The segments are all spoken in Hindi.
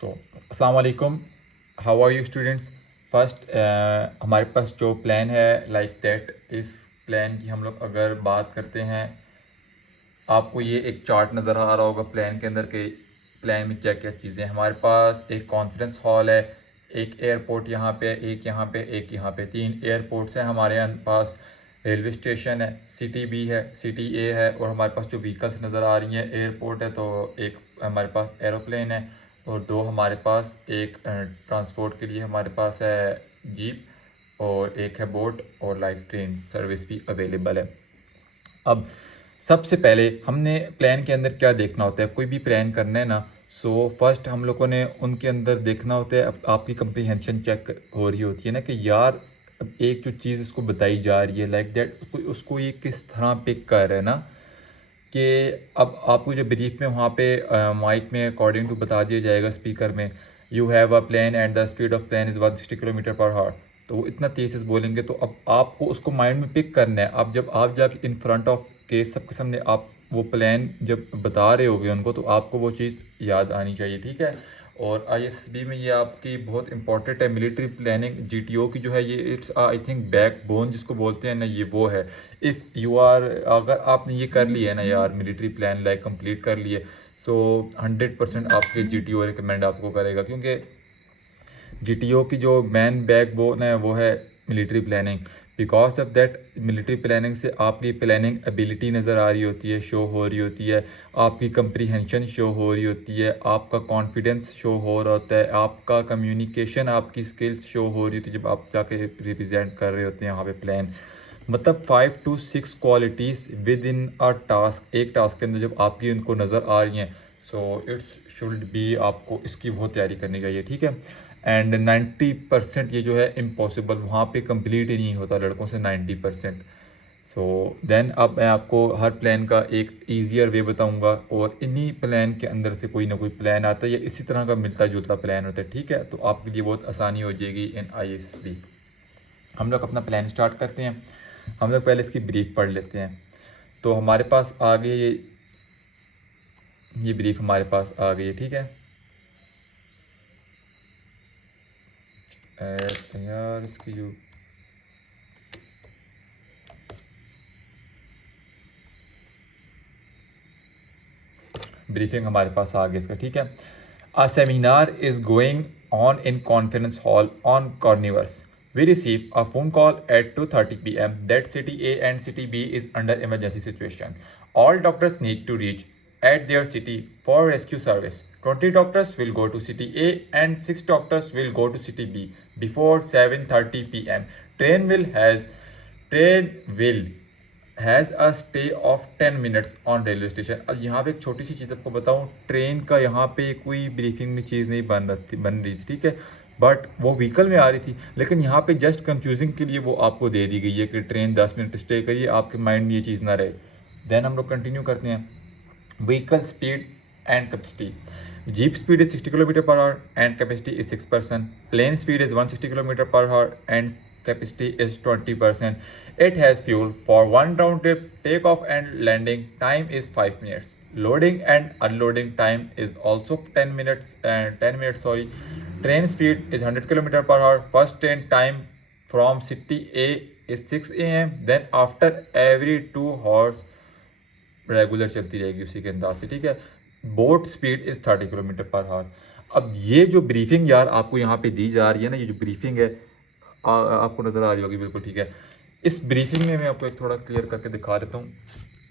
सो अस्सलाम वालेकुम, how are you students. First हमारे पास जो प्लान है लाइक दैट, इस प्लान की हम लोग अगर बात करते हैं, आपको ये एक चार्ट नज़र आ रहा होगा प्लान के अंदर के प्लान में क्या क्या चीज़ें हैं। हमारे पास एक कॉन्फ्रेंस हॉल है, एक एयरपोर्ट यहाँ पे, एक यहाँ पे, एक यहाँ पे, 3 एयरपोर्ट्स हैं हमारे पास। रेलवे स्टेशन है, सिटी बी है, सिटी ए है, और हमारे पास जो व्हीकल्स नज़र आ रही हैं, एयरपोर्ट है तो एक हमारे पास एरोप्लेन है, और 2 हमारे पास एक ट्रांसपोर्ट के लिए हमारे पास है जीप, और एक है बोट, और लाइक ट्रेन सर्विस भी अवेलेबल है। अब सबसे पहले हमने प्लान के अंदर क्या देखना होता है, कोई भी प्लान करना है ना, सो फर्स्ट हम लोगों ने उनके अंदर देखना होता है, आपकी कंप्रीहेंशन चेक हो रही होती है ना कि यार अब एक जो चीज़ इसको बताई जा रही है लाइक दैट, उसको ये किस तरह पिक कर रहा है ना, कि अब आपको जो ब्रीफ में वहाँ पे माइक में अकॉर्डिंग टू बता दिया जाएगा स्पीकर में, you have a plane and the speed of plane is 160 kilometre per hour. तो वो इतना तेज़ से बोलेंगे, तो अब आपको उसको माइंड में पिक करना है। अब जब आप जाके इन फ्रंट ऑफ के सबके सामने आप वो प्लान जब बता रहे होगे उनको, तो आपको वो चीज़ याद आनी चाहिए, ठीक है। और आईएसबी में ये आपकी बहुत इंपॉर्टेंट है, मिलिट्री प्लानिंग जीटीओ की जो है ये, it's I think back bone जिसको बोलते हैं ना, ये वो है। इफ़ यू आर, अगर आपने ये कर लिया है ना यार, मिलिट्री प्लान लाइक कंप्लीट कर लिए, सो 100% आपके जीटीओ रिकमेंड आपको करेगा, क्योंकि जीटीओ की जो मेन बैकबोन है वो है military planning. Because of that military planning से आपकी प्लानिंग एबिलिटी नज़र आ रही होती है, शो हो रही होती है, आपकी कंप्रीहेंशन शो हो रही होती है, आपका कॉन्फिडेंस शो हो रहा होता है, आपका कम्युनिकेशन, आपकी स्किल्स शो हो रही होती है जब आप जाके रिप्रेजेंट कर रहे होते हैं वहाँ पे प्लान। मतलब 5 to 6 qualities with in a task, एक टास्क के अंदर जब आपकी उनको नज़र आ रही हैं, सो इट्स शुड बी, आपको इसकी बहुत तैयारी करनी चाहिए, ठीक है। एंड 90% ये जो है इम्पॉसिबल, वहाँ पे कंप्लीट ही नहीं होता लड़कों से 90%। सो देन अब मैं आपको हर प्लान का एक ईजियर वे बताऊंगा, और इन्हीं प्लान के अंदर से कोई ना कोई प्लान आता है या इसी तरह का मिलता जुलता प्लान होता है, ठीक है। तो आपके लिए बहुत आसानी हो जाएगी इन आईएसएसबी। हम लोग अपना प्लान स्टार्ट करते हैं। हम लोग पहले इसकी ब्रीफ पढ़ लेते हैं। तो हमारे पास आ गई ये ब्रीफ हमारे पास आ गई है, ठीक है। यार इसकी जो ब्रीफिंग हमारे पास आ गई इसका, ठीक है। A seminar is going on in conference hall on carnivores. We receive a phone call at 2:30 p.m. that City A and City B is under emergency situation. All doctors need to reach at their city for rescue service. 20 doctors will go to City A and 6 doctors will go to City B before 7:30 p.m. Train will has a stay of 10 minutes on railway station. अब यहाँ पे एक छोटी सी चीज़ आपको बताऊँ, ट्रेन का यहाँ पे कोई ब्रीफिंग में चीज़ नहीं बन रही थी, ठीक है। बट वो व्हीकल में आ रही थी, लेकिन यहाँ पे जस्ट कंफ्यूजिंग के लिए वो आपको दे दी गई है कि ट्रेन 10 मिनट स्टे करिए, आपके माइंड में ये चीज़ ना रहे। देन हम लोग कंटिन्यू करते हैं। Vehicle speed and capacity. Jeep speed is 60 kilometre per hour and capacity is 6%। Plane speed is 160 kilometre per hour and capacity is 20%. It has fuel for one round trip. Takeoff and landing time is 5 minutes. Loading and unloading time is also 10 minutes. 10 minutes. Sorry. Train speed is 100 km per hour. First train time from city A is 6 a.m. Then after every 2 hours regular चलती रहेगी उसी के अंदाज से, ठीक है। Boat speed is 30 kilometre per our. अब ये जो ब्रीफिंग यार आपको यहाँ पे दी जा रही है ना, ये जो ब्रीफिंग है आपको नज़र आ रही होगी, बिल्कुल ठीक है। इस ब्रीफिंग में मैं आपको एक थोड़ा क्लियर करके दिखा देता हूँ,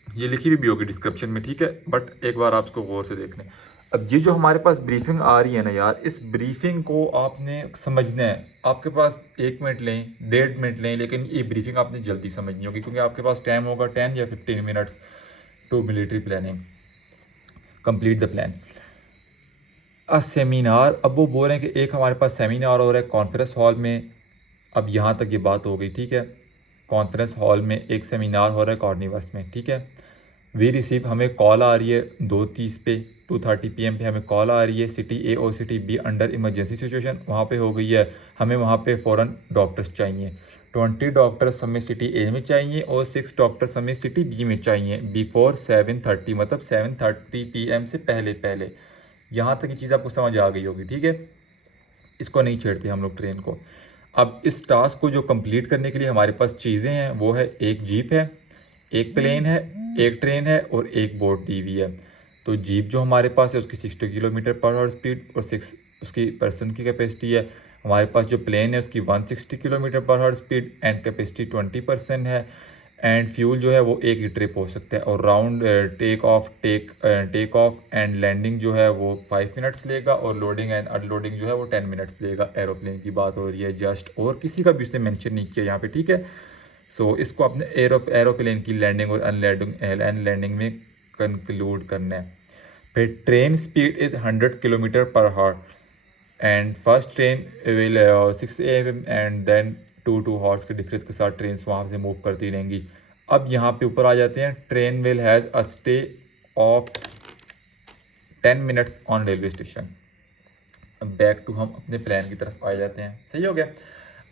ये लिखी हुई भी होगी डिस्क्रिप्शन में, ठीक है, बट एक बार आप इसको गौर से देख लें। अब ये जो हमारे पास ब्रीफिंग आ रही है ना यार, इस ब्रीफिंग को आपने समझना है। आपके पास 1 मिनट लें, 1.5 मिनट लें, लेकिन ये ब्रीफिंग आपने जल्दी समझनी होगी, क्योंकि आपके पास टाइम होगा 10 या 15 minutes to military planning, complete the plan. A seminar, अब वो बोल रहे हैं कि एक हमारे पास सेमिनार हो रहा है कॉन्फ्रेंस हॉल में। अब यहाँ तक ये बात हो गई, ठीक है। कॉन्फ्रेंस हॉल में एक सेमिनार हो रहा है कॉर्निवर्स में, ठीक है। वी रिसीव, हमें कॉल आ रही है 2:30 पे, 2:30 PM पे हमें कॉल आ रही है। सिटी ए और city be under emergency situation वहाँ पे हो गई है। हमें वहाँ पे फ़ौरन डॉक्टर्स चाहिए। 20 डॉक्टर्स हमें सिटी ए में चाहिए और 6 डॉक्टर्स हमें सिटी बी में चाहिए बिफोर 7:30, मतलब 7:30 PM से पहले पहले। यहाँ तक ये चीज़ आपको समझ आ गई होगी, ठीक है। इसको नहीं छेड़ते हम लोग ट्रेन को। अब इस टास्क को जो कंप्लीट करने के लिए हमारे पास चीज़ें हैं, वो है एक जीप है, एक प्लेन है, एक ट्रेन है और एक बोट दी हुई है। तो जीप जो हमारे पास है उसकी 60 किलोमीटर पर आवर स्पीड और 6 उसकी पर्सन की कैपेसिटी है। हमारे पास जो प्लेन है उसकी 160 kilometre per our speed and capacity 20% है। एंड फ्यूल जो है वो एक ही ट्रिप हो सकता है। और round take off and landing जो है वो 5 मिनट्स लेगा और लोडिंग एंड अनलोडिंग जो है वो 10 मिनट्स लेगा। एरोप्लेन की बात हो रही है जस्ट, और किसी का भी उसने मेंशन नहीं किया यहाँ पे, ठीक है। सो इसको अपने एरोप्लेन की लैंडिंग और अनलैंडिंग में कंक्लूड करना है। फिर train speed is 100 kilometre per hour and first train will 6 AM and then 2 hours के डिफरेंस के साथ ट्रेन वहाँ से मूव करती रहेंगी। अब यहाँ पे ऊपर आ जाते हैं। Train will has a stay of 10 minutes on railway station. Back to हम अपने प्लान की तरफ आ जाते हैं, सही हो गया।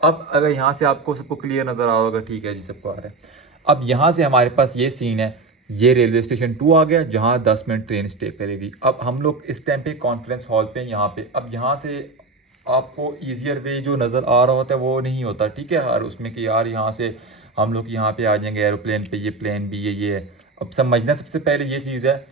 अब अगर यहाँ से आपको सबको क्लियर नज़र आ होगा, ठीक है जी, सबको आ रहा है। अब यहाँ से हमारे पास ये सीन है, ये रेलवे स्टेशन 2 आ गया जहाँ 10 मिनट ट्रेन स्टे करेगी। अब हम लोग इस टाइम पे कॉन्फ्रेंस हॉल पे यहाँ पे, अब यहाँ से आपको ईजियर वे जो नज़र आ रहा होता है वो नहीं होता, ठीक है, हर उसमें कि यार यहाँ से हम लोग यहाँ पे आ जाएंगे एरोप्लेन पे, ये प्लेन भी ये है। अब समझना सबसे पहले ये चीज़ है,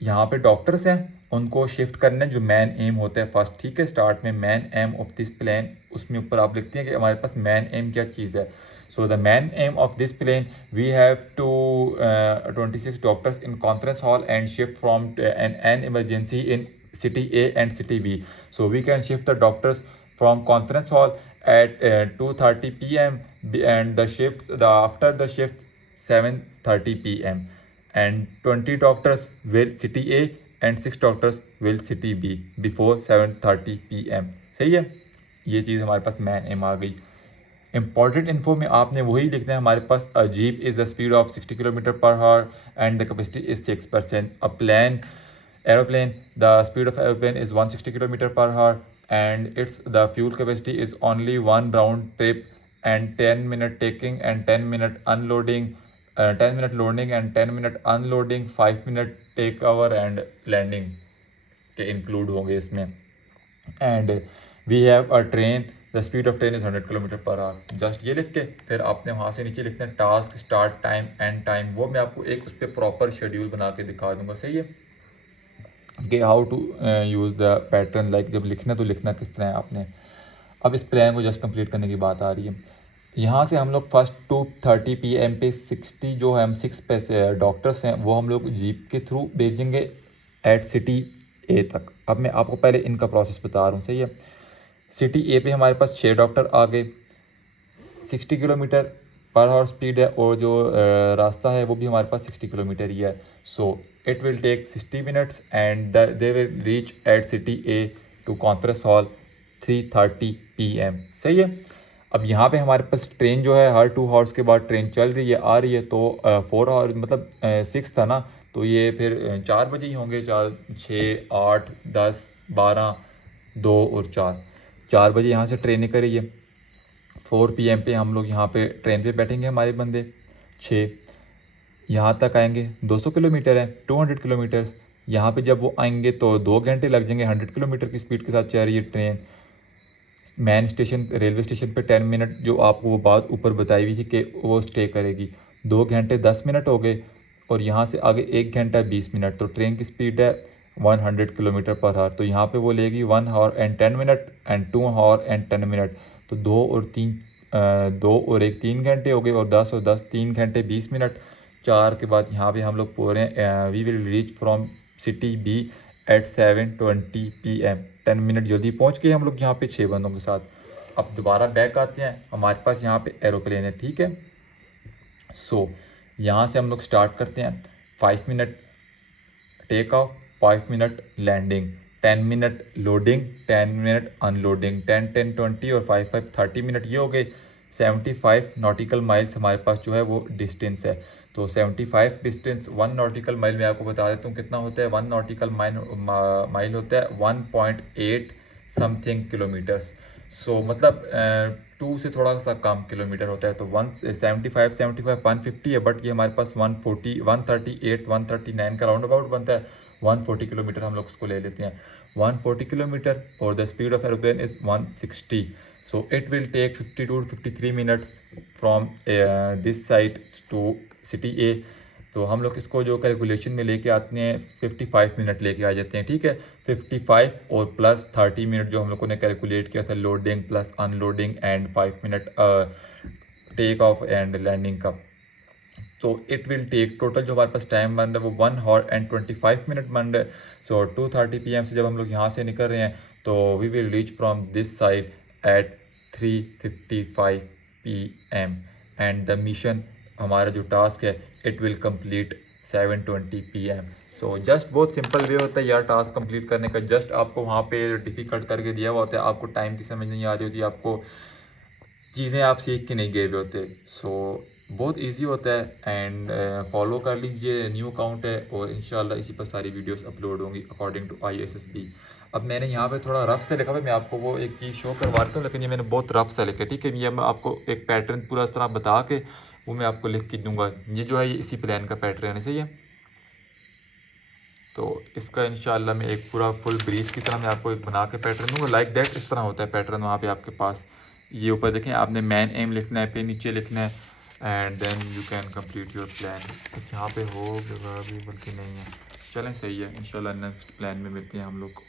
यहाँ पे डॉक्टर्स हैं, उनको शिफ्ट करना है, जो मैन एम होता है फर्स्ट, ठीक है। स्टार्ट में main aim of this plane, उसमें ऊपर आप लिखते हैं कि हमारे पास मैन एम क्या चीज़ है। So the main aim of this plane we have to 26 doctors in conference hall and shift from an emergency in city A and city B. So we can shift the doctors from conference hall at 2:30 p.m. and the shifts after the shift 7:30 p.m. and 20 doctors will city A and 6 doctors will city B before 7:30 p.m. सही है, ये चीज़ हमारे पास मैन एम आ गई। इंपॉर्टेंट इन्फो में आपने वही लिखना है हमारे पास, a jeep is the speed of 60 kilometre per hour and the capacity is 6%। A plane aeroplane, the speed of aeroplane is 160 kilometer per hour and its the fuel capacity is only one round trip and 10-minute taking and 10-minute unloading, 10-minute loading and 10-minute unloading, 5-minute take over and landing के include होंगे इसमें। And we have a train, the speed of train is 100 kilometre per hour. Just ये लिख के फिर आपने वहाँ से नीचे लिखना है task start time and time, वो मैं आपको एक उस पर प्रॉपर शेड्यूल बना के दिखा दूंगा, सही है, कि how to use the pattern, like जब लिखना तो लिखना किस तरह है आपने। अब इस प्लान को जस्ट कंप्लीट करने की बात आ रही है। यहाँ से हम लोग फर्स्ट 2:30 PM पे 60 जो है हम 6 पैसे डॉक्टर्स हैं वो हम लोग जीप के थ्रू भेजेंगे एट सिटी ए तक। अब मैं आपको पहले इनका प्रोसेस बता रहा हूँ, सही है। सिटी ए पे हमारे पास 6 डॉक्टर आ गए, 60 किलोमीटर पर आवर स्पीड है और जो रास्ता है वो भी हमारे पास 60 किलोमीटर ही है। So it will take 60 minutes and they will reach at city A to conference hall 3:30 PM, सही है। अब यहाँ पे हमारे पास ट्रेन जो है हर 2 हॉर्स के बाद ट्रेन चल रही है, आ रही है, तो 4 आवर मतलब 6 था ना, तो ये फिर 4 बजे ही होंगे, 4 6 8 10 12 2 और 4 बजे यहाँ से ट्रेन निकल रही है। 4 PM पे हम लोग यहाँ पे ट्रेन पे बैठेंगे, हमारे बंदे 6 यहाँ तक आएंगे, 200 किलोमीटर है, 200 किलोमीटर्स। यहाँ पे जब वो आएंगे तो 2 घंटे लग जाएंगे, 100 किलोमीटर की स्पीड के साथ चल रही है train. Man station railway station पे 10 मिनट जो आपको वो बात ऊपर बताई हुई थी कि वो स्टे करेगी, 2 घंटे 10 मिनट हो गए और यहाँ से आगे 1 घंटा 20 मिनट। तो ट्रेन की स्पीड है 100 किलोमीटर पर आवर, तो यहाँ पे वो लेगी 1 our and 10 minute and 2 our and 10 minute. तो 2 और 1 3 घंटे हो गए और 10 और 10 3 घंटे 20 मिनट। 4 के बाद यहाँ पे हम लोग पूरे we will reach from city B at 7:20 PM। 10 minute जल्दी पहुँच गए हम लोग यहाँ पे 6 बंदों के साथ। अब दोबारा बैक आते हैं, हमारे पास यहाँ पे एरोप्लेन है, ठीक है। सो यहाँ से हम लोग स्टार्ट करते हैं, 5 minute take off, 5 minute landing, 10 minute loading, 10 minute unloading, 10 10 20 और 5 5 30 मिनट। ये हो गए 75 नॉटिकल माइल्स हमारे पास जो है वो डिस्टेंस है। तो 75 डिस्टेंस 1 नॉटिकल माइल में आपको बता देता हूँ कितना होता है। 1 नॉटिकल माइल होता है 1.8 समथिंग किलोमीटर्स। सो मतलब 2 से थोड़ा सा कम किलोमीटर होता है। तो 175 150 है, बट ये हमारे पास 140 138 139 का राउंड अबाउट बनता है 140 किलोमीटर हम लोग उसको ले लेते हैं, 140 किलोमीटर, और the speed of aeroplane is 160, so it will take 50 to 53 minutes from this side to city A. तो हम लोग इसको जो कैलकुलेशन में लेके आते हैं 55 मिनट लेके आ जाते हैं, ठीक है। 55 और प्लस 30 मिनट जो हम लोगों ने कैलकुलेट किया था loading plus unloading and 5 minute take off and landing का। तो इट विल टेक टोटल जो हमारे पास टाइम बन रहा है वो 1 आवर एंड 25 मिनट बन रहा है। सो 2:30 PM से जब हम लोग यहाँ से निकल रहे हैं तो we will reach from this side at 3:55 PM and the mission, हमारा जो टास्क है, it will complete 7:20 PM। So just बहुत सिंपल वे होता है यार टास्क कंप्लीट करने का। जस्ट आपको वहाँ पे डिफ़िकल्ट करके दिया हुआ होता है, आपको टाइम की समझ नहीं आ रही होती, आपको चीज़ें आप सीख के नहीं गए हुए होते। सो बहुत इजी होता है एंड फॉलो कर लीजिए, न्यू अकाउंट है और इंशाल्लाह इसी पर सारी वीडियोस अपलोड होंगी अकॉर्डिंग टू ISSB। अब मैंने यहाँ पे थोड़ा रफ से लिखा हुआ है, मैं आपको वो एक चीज़ शो करवाता हूँ, लेकिन ये मैंने बहुत रफ से लिखा है, ठीक है। ये मैं आपको एक पैटर्न पूरा इस तरह बता के वो मैं आपको लिख के दूंगा। ये जो है ये इसी प्लान का पैटर्न है, सही है। तो इसका इंशाल्लाह मैं एक पूरा फुल ब्रीफ की तरह मैं आपको एक बना के पैटर्न दूंगा, लाइक दैट इस तरह होता है पैटर्न। वहाँ पे आपके पास ये ऊपर देखें, आपने मैन एम लिखना है, फिर नीचे लिखना है and then you can complete your plan. यहाँ पे हो भी बल्कि नहीं है, चलें सही है। इंशाल्लाह नेक्स्ट प्लान में मिलते हैं हम लोग।